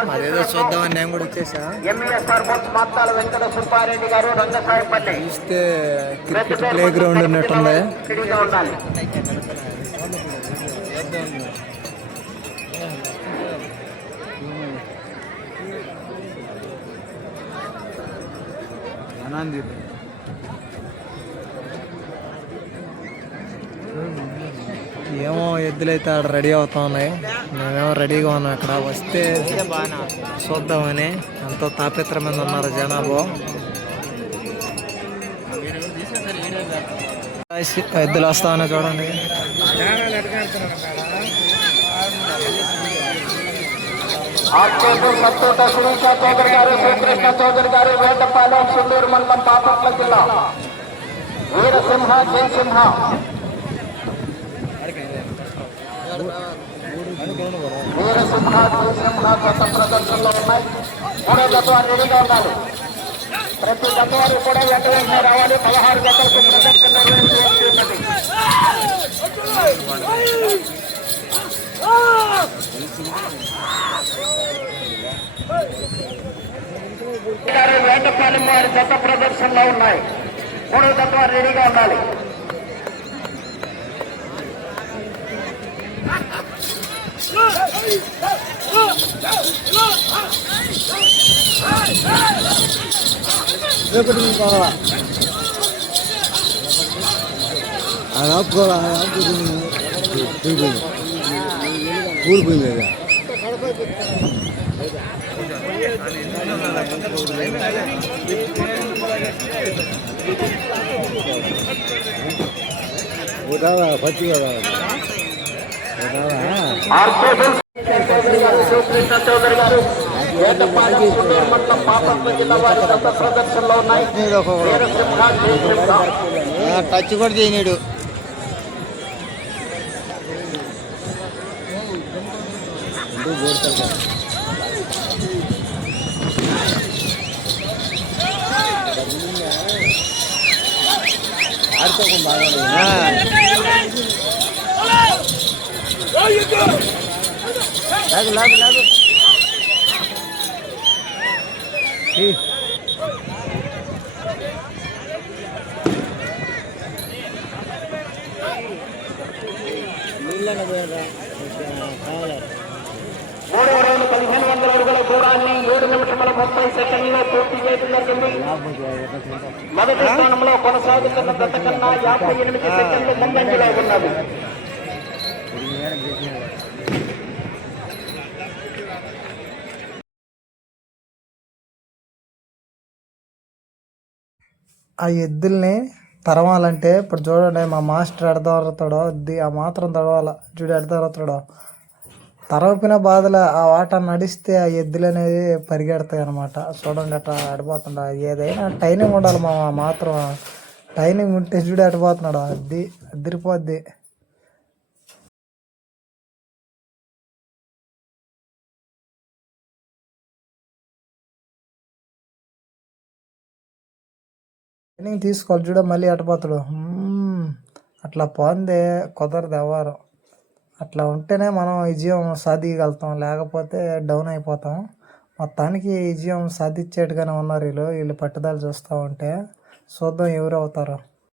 అదేదో చూద్దామని నేను కూడా వచ్చేసా. వెంకట సుబ్బారెడ్డి గారు రంగసాయిపల్లి చూస్తే క్రికెట్ ప్లే గ్రౌండ్ ఉన్నట్టుంది. ఏమో ఎద్దులైతే ఆడ రెడీ అవుతా ఉన్నాయి. మేమేమో రెడీగా ఉన్నాం. అక్కడ వస్తే చూద్దామని ఎంతో తాపత్రం మీద ఉన్నారు జనాభా. ఎద్దులు వస్తా ఉన్నాయి చూడండి. చౌదరి గారు వేటపాలెం సుందూరు మండలం బాపట్ల జిల్లా. వీరసింహ జయసింహ వీరసింహ జయసింహ గత ప్రదర్శనలో ఉన్నాయి. మూడో జత రెడీగా ఉండాలి. ప్రతి జత వారు కూడా వెంటనే రావాలి. 16 జతలకు ప్రదర్శన నిర్వహించబడుతున్నది. వేటపాలెం వారి జత ప్రదర్శనలో ఉన్నాయి. మూడో జత వారు రెడీగా ఉండాలి. కూలిపోయింది. పచ్చిగా శివకృష్ణ చౌదరి గారు వేటపాలెం సుందూరు మండలం బాపట్ల జిల్లా వారి గత ప్రదర్శనలో ఉన్నాయి. టచ్ కూడా చేయనీడు. మూడవ రౌండ్ 1500 అడుగుల దూరాన్ని 7 నిమిషముల 30 సెకండ్లో పూర్తి చేయడం జరిగింది. మొదటి స్థానంలో కొనసాగుతున్న గత కన్నా 58 సెకండ్లు ముందంజలో ఉన్నది. ఆ ఎద్దుల్ని తరవాలంటే ఇప్పుడు చూడండి, మా మాస్టర్ ఎడదొరతాడో అది ఆ మాత్రం తడవాల. చూడు ఎడదొరతాడో తరవపిన బాధలు ఆ వాట నడిస్తే ఆ ఎద్దులు అనేది పరిగెడతాయి అనమాట. చూడండి అట్లా ఆడిపోతుండ. ఏదైనా టైనింగ్ ఉండాలి. మాత్రం టైనింగ్ ఉంటే చూడు ఆడిపోతున్నాడు. అది అదిరిపోద్ది. ట్రైనింగ్ తీసుకోవాలి. చూడ మళ్ళీ అటపోతాడు. అట్లా పోందే కుదరదు ఎవరు. అట్లా ఉంటేనే మనం విజయం సాధించగలుగుతాం, లేకపోతే డౌన్ అయిపోతాం. మొత్తానికి విజయం సాధించేట్టుగానే ఉన్నారు వీళ్ళు పట్టుదల చూస్తూ ఉంటే. చూద్దాం ఎవరు అవుతారో.